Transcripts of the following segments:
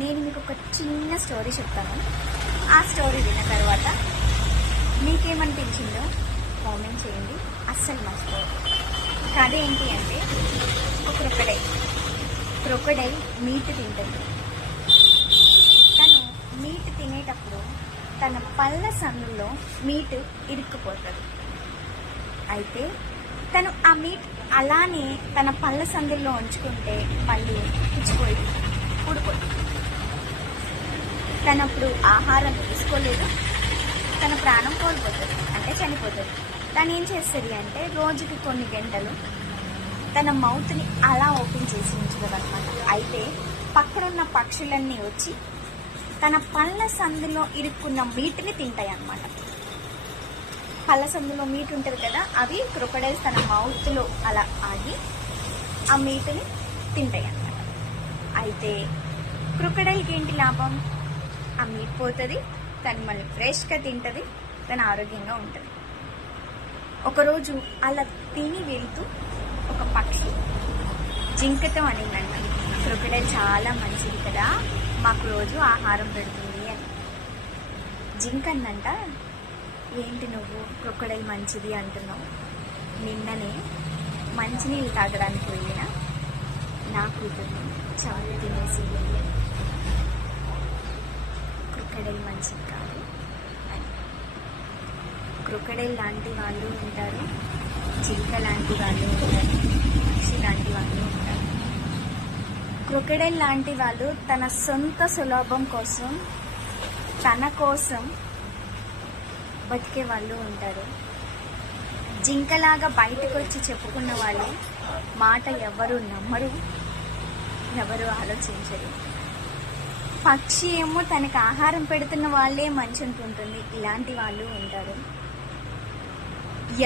నేను మీకు ఒక చిన్న స్టోరీ చెప్తాను. ఆ స్టోరీ విన్న తర్వాత మీకేమనిపించిందో కామెంట్ చేయండి. అస్సలు మర్చిపోవద్దు. కథ ఏంటి అంటే, ఒక క్రొకడైల్ మీట్ తింటుంది. తను మీట్ తినేటప్పుడు తన పళ్ళ సందులో మీట్ ఇరుక్కుపోతుంది. అయితే తను ఆ మీట్ అలానే తన పళ్ళ సందుల్లో ఉంచుకుంటే పళ్ళు పుచ్చిపోయి ఊడిపోతుంది. తనప్పుడు ఆహారం తీసుకోలేదు, తన ప్రాణం కోల్పోతుంది, అంటే చనిపోతుంది. తను ఏం చేస్తుంది అంటే, రోజుకి కొన్ని గంటలు తన మౌత్ని అలా ఓపెన్ చేసి ఉంచుతుంది అనమాట. అయితే పక్కనున్న పక్షులన్నీ వచ్చి తన పళ్ళ సందులో ఇరుక్కున్న మీట్ని తింటాయి అన్నమాట. పళ్ళ సందులో మీట్ ఉంటుంది కదా, అవి క్రొకడైల్స్ తన మౌత్లో అలా ఆగి ఆ మీట్ని తింటాయి అన్నమాట. అయితే క్రొకడైల్కి ఏంటి లాభం? ఆ మీట్ పోతుంది, తను మళ్ళీ ఫ్రెష్గా తింటుంది, తను ఆరోగ్యంగా ఉంటుంది. ఒకరోజు అలా తిని వెళ్తూ ఒక పక్షి జింకతో అనిందంట, క్రొకడైల్ చాలా మంచిది కదా, మాకు రోజు ఆహారం పెడుతుంది అని. జింక అందంట, ఏంటి నువ్వు క్రొకడైల్ మంచిది అంటున్నావు? నిన్ననే మంచినీళ్ళు తాగడానికి వెళ్ళిన నా కూతుర్ని చాలు తినేసి క్రొకడైల్ మంచిది కాదు అని. క్రొకడైల్ లాంటి వాళ్ళు ఉంటారు, జింక లాంటి వాళ్ళు ఉంటారు, పక్షి లాంటి వాళ్ళు ఉంటారు. క్రొకడైల్ లాంటి వాళ్ళు తన సొంత సులభం కోసం, తన కోసం బతికే వాళ్ళు ఉంటారు. జింకలాగా బయటకు వచ్చి చెప్పుకున్న వాళ్ళు మాట ఎవరు నమ్మరు, ఎవరు ఆలోచించరు. పక్షి ఏమో తనకు ఆహారం పెడుతున్న వాళ్ళే మంచి అనుకుంటుంది, ఇలాంటి వాళ్ళు ఉంటారు.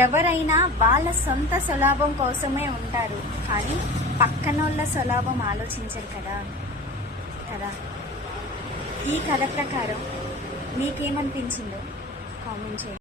ఎవరైనా వాళ్ళ సొంత స్వలాభం కోసమే ఉంటారు, కానీ పక్కనోళ్ళ స్వలాభం ఆలోచించరు కదా. ఈ కథ ప్రకారం మీకేమనిపించిందో కామెంట్ చేయండి.